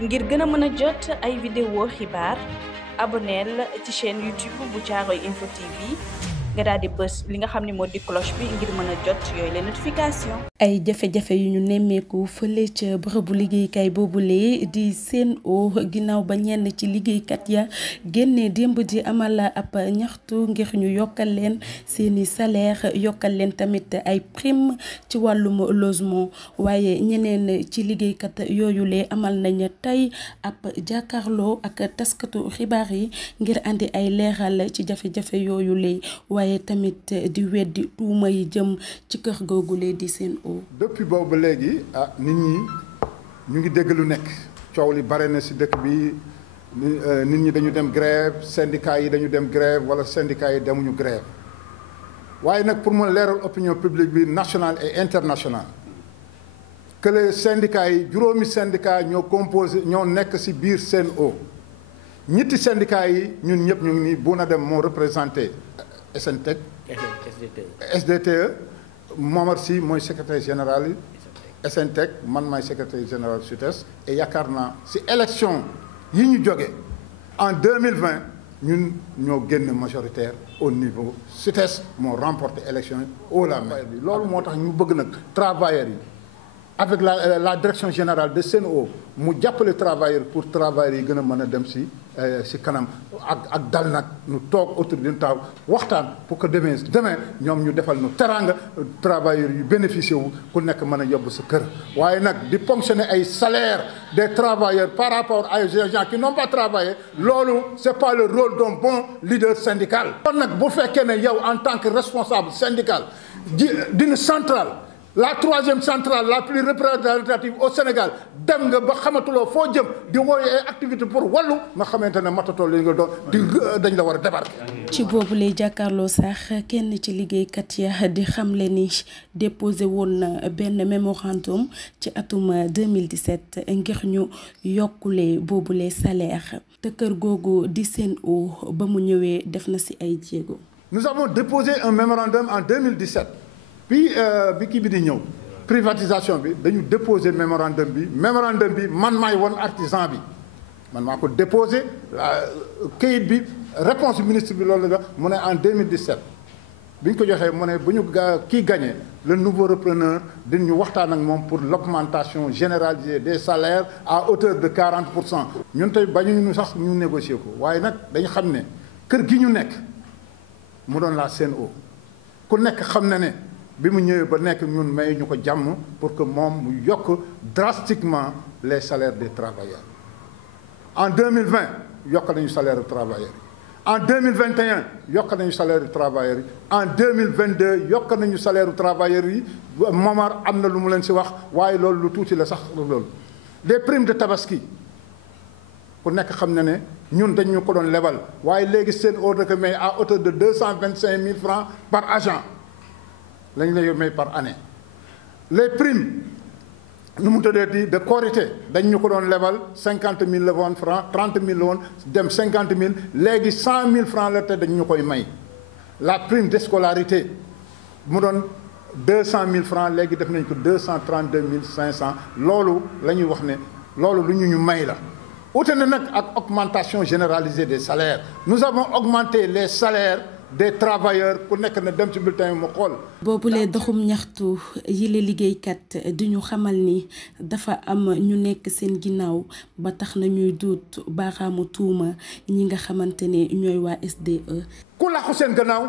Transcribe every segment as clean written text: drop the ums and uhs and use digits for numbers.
ngir gën a mën a jot ay vidéo xibaar abonneel ci chaîne YouTube bu Caaroy info TV nga daal di bës li nga xam ne moo di cloche bi ngir mën a jot yooyu les notification ay jafe-jafe yu ñu nemmeeku fële ca bërëbu liggéeykaay boobule di Sen'Eau ginnaaw ba ñenn ci liggéeykat ya génne démb di amal ab ñaxtu ngir ñu yokkal leen seeni salaire yokkal leen tamit ay prime ci wàllum logement waaye ñeneen ci liggéeykat yooyule amal nañ tey ab jàkkaarloo ak taskatu xibaar yi ngir andi ay leeral ci jafe-jafe yooyule waaye tamit di weddi tuuma yi jëm ci kër googule di Sen'Eau. depuis boobu ba léegi nit ñi ñu ngi dégg lu nekk coow li bare na ci dëkk bi nit ñi dañu dem grève syndicats yi dañu dem grève wala syndicats yi demuñu grève waaye nag pour ma leeral opinion publique bi nationale et internationale que les syndicats yi juróomi syndicats ñoo composé ñoo nekk ci biir Sen'Eau ñetti syndicats yi ñun ñëpp ñu ngi nii bu na dem moo représenté SNTEC SDTE Momar Sy mooy secrétaire général SNTEC man maay secrétaire général SUTES et yaakaar naa ci élection yi ñu jóge en 2020 ñun ñoo génn majoritaire au niveau SUTES moo remporté élection yi haut la main bi loolu moo tax ñu bëgg nag travailleurs yi avec la direction générale de Sen'Eau mu jàppale travailleurs pour travailleurs yi gën a mën a dem ci kanam ak dal nag ñu toog autour d'une table waxtaan pour que demain ñoom ñu defal ñu teraanga travailleurs yu bénéficié wu ku nekk mën a yóbbu sa kër waaye nag di ponctionner ay salaires des travailleurs par rapport à des gens qui n'ont pas travaillé loolu c'est pas le rôle d'un bon leader syndical. kon nag bu fekkee ne yow en tant que responsable syndical d'une centrale la troisième centrale la plus représentative au Sénégal dem nga ba xamatuloo foo jëm di wooye ay activité pour wàllu nga xamante ne matatoo li nga doon di dañ la war a débarquer. ci boobu lay jàkkaarloo sax kenn ci liggéeykat ya di xamle ni déposé woon na benn mémorandum ci atum 2017 ngir ñu yokkule boobule salaire te kër googu di Sen'Eau ba mu ñëwee def na ci ay jéego. Nous avons déposé un mémorandum en 2017. bi kii bi di ñëw privatisation bi dañu déposé mémorandum bi man maay woon artisan bi man maa ko déposé kayit bi réponse ministre bi loolu la mu ne en 2017 bi ñu ko joxee mu ne bu ñu kii gagné le nouveau repreneur dinañu waxtaan ak moom pour l'augmentation généralisée des salaires à hauteur de 40%. ñun tey bañuñu sax ñu négocier ko waaye nag dañu xam ne kër gi ñu nekk mu doon la Sen'Eau ku nekk xam na ne bi mu ñëwee ba nekk ñun may ñu ko jàmm pour que moom mu yokk drastiquement les salaires des travailleurs en 2020 yokk nañu salaire des travailleurs yi en 2021 yokk nañu salaire des travailleurs yi en 2022 yokk nañu salaire des travailleurs yi Momar am na lu mu leen ci wax waaye loolu lu tuuti la sax loolu des primes de tabaski ku nekk xam na ne ñun dañ ñu ko doon lebal waaye léegi Sen'Eau da ko may à hauteur de 225 000 francs par agent lañ lay may par année les primes nu mu tëddee de Korité dañ ñu ko doon lebal 50 000 la woon francs 30 000 la woon dem 50 000 léegi 100 000 francs la te dañ ñu koy may la prime de scolarité mu doon 200 000 francs léegi def nañ ko 232 500 loolu la ñuy wax ne loolu lu ñu may la. ute na nag ak augmentation généralisée des salaires nous avons augmenté les salaires des travailleurs ku nekk na dem ci bulletin yi mu xool. boobulee doxum ñaxtu yile liggéeykat di ñu xamal ni dafa am ñu nekk seen ginnaaw ba tax na ñuy duut baaraamu tuuma ñi nga xamante ne ñooy waa SDE. ku làqu seen gannaaw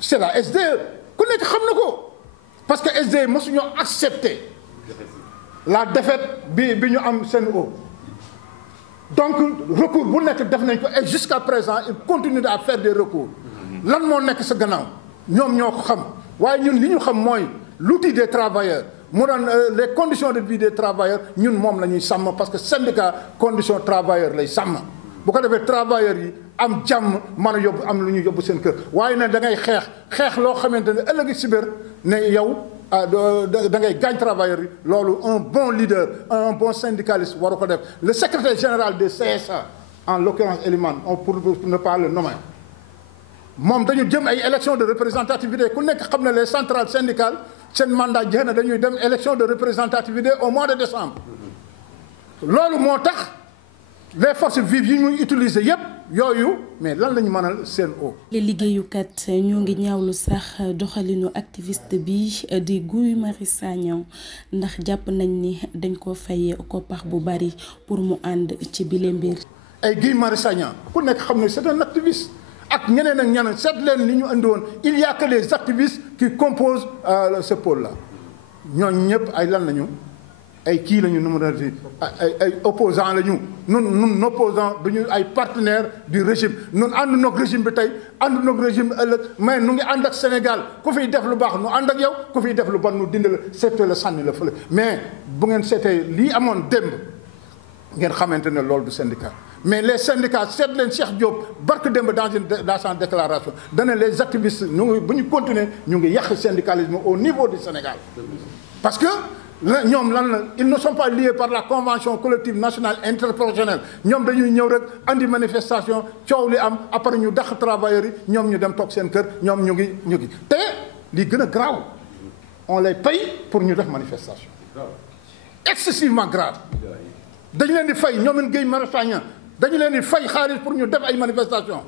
c'est la SDE ku nekk xam na ko parce que SDE mosuñoo accepter la défaite bi ñu am Sen'Eau. donc recours bu nekk def nañ ko et jusqu'à présent il continue à faire des recours lan moo nekk sa gannaaw ñoom ñoo ko xam waaye ñun li ñu xam mooy l'outil des travailleurs mu doon les conditions de vie des travailleurs ñun moom la ñuy sàmm parce que syndicat condition travailleur lay sàmm bu ko defee travailleurs yi am jàmm mën a yóbbu am lu ñu yóbbu seen kër waaye nag da ngay xeex loo xamante ne ëllëg si biir ne yow da ngay gaañ travailleurs yi loolu un bon leader un bon syndicaliste waru ko def le secrétaire général des CSA en l'occurrence Elimane pour ne pas le nommer moom dañu jëm ay élection de représentativité ku nekk xam ne les centrales syndicales seen mandat jeex na dañuy dem élection de représentativité au mois de décembre loolu moo tax les forces vives yi ñuy utiliser yépp yooyu mais lan la ñu mënal Sen'Eau. les liggéeyukat ñoo ngi ñaawlu sax doxalinu activiste bi di Guy Marius Sagna ndax jàpp nañ ni dañ ko fay koppar bu bari pour mu ànd ci bile mbir. ay Guy Marius Sagna ku nekk xam ne c'est un activiste ak ñeneen ak ñeneen seet leen li ñu andi woon il y a que les activistes qui composent ce pôle là ñooñu ñëpp ay lan lañu ay kii lañu nu mu ay opposants lañu nun opposants duñu ay partenaires du régime nun ànd noog régime bi tey ànd noog régime ëllëg mais nu ngi ànd ak Sénégal ku fiy def lu baax nu ànd ak yow ku fiy def lu bon nu dindi la seetee la sànni la fële mais bu ngeen seetee lii amoon démb ngeen xamante ne loolu du syndicat mais les syndicats seet leen Cheikh Diop barke démb dans sa déclaration dana les activistes ñu ngi bu ñu continuer ñu ngi yàq syndicalisme au niveau du Sénégal parce que ñoom lan la ils ne sont pas liés par la convention collective nationale interprofessionnelle ñoom dañuy ñëw rek andi manifestation coow li am après ñu dàq travailleurs yi ñoom ñu dem toog seen kër ñoom ñu ngi te li gën a grave on les paye pour ñu def manifestation excessivement grave dañu leen di fay ñoom Guy Marius Sagna dañu leen di fay xaalis pour ñu def ay manifestation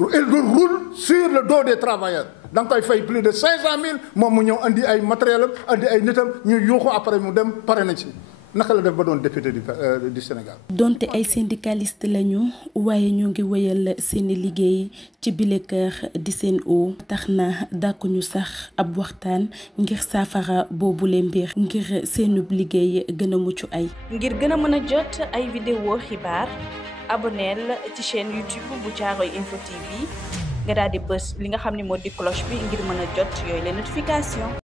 il roule sur le dos des travailleurs da nga koy fay plus de 500 000 moom mu ñëw andi ay matériel am andi ay nitam ñu yuuxu après mu dem pare na ci naka la def ba doon député du Sénégal. donte ay syndicaliste lañu waaye ñu ngi wéyal seeni liggéey ci bile kër di Sen'Eau tax na dàkkuñu sax ab waxtaan ngir saafara boobule mbir ngir seenub liggéey gën a mucc ay. ngir gën a mën a jot ay vidéo xibaar abonneel ci chaîne YouTube bu Caaroy Info TV nga daal di bës li nga xam ne moo di cloche bi ngir mën a jot yooyu les notifications.